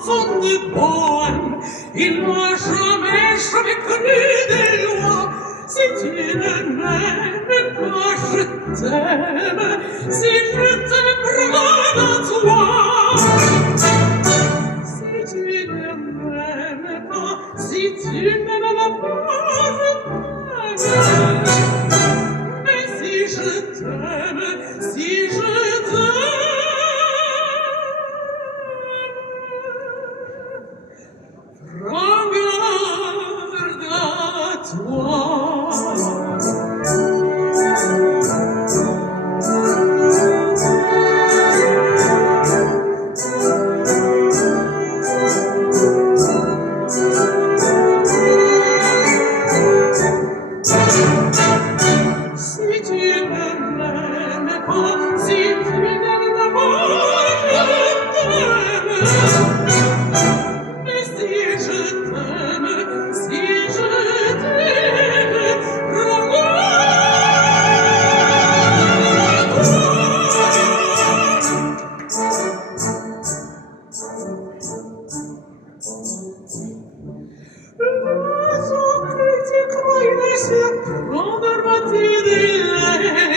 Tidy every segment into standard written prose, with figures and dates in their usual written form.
Enfant de Bohème, il n'a jamais connu des lois. Si tu ne m'aimes pas, je t'aime. Si je t'aime, prends à toi. Si tu ne m'aimes pas, si tu ne m'aimes pas, je t'aime. Mais si je t'aime, si je t'aime, prends garde à toi. Si tu ne m'aimes pas, si tu ne m'aimes pas, je t'aime. Mais si je t'aime, si je t'aime, prends-moi l'oiseau que tu croyais surprendre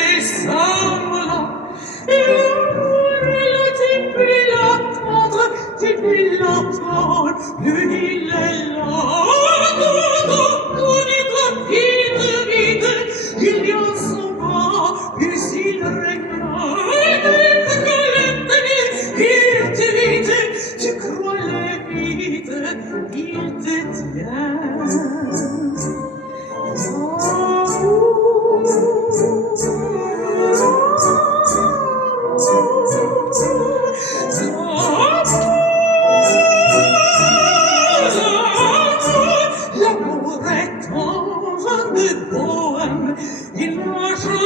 il s'en va. Et là, tu peux l'entendre, lui il est là. Tout vite, vite, il vient s'en va, puis il regarde, il te vite, tu crois vite, il te tient. L'amour est enfant de Bohème, il n'a jamais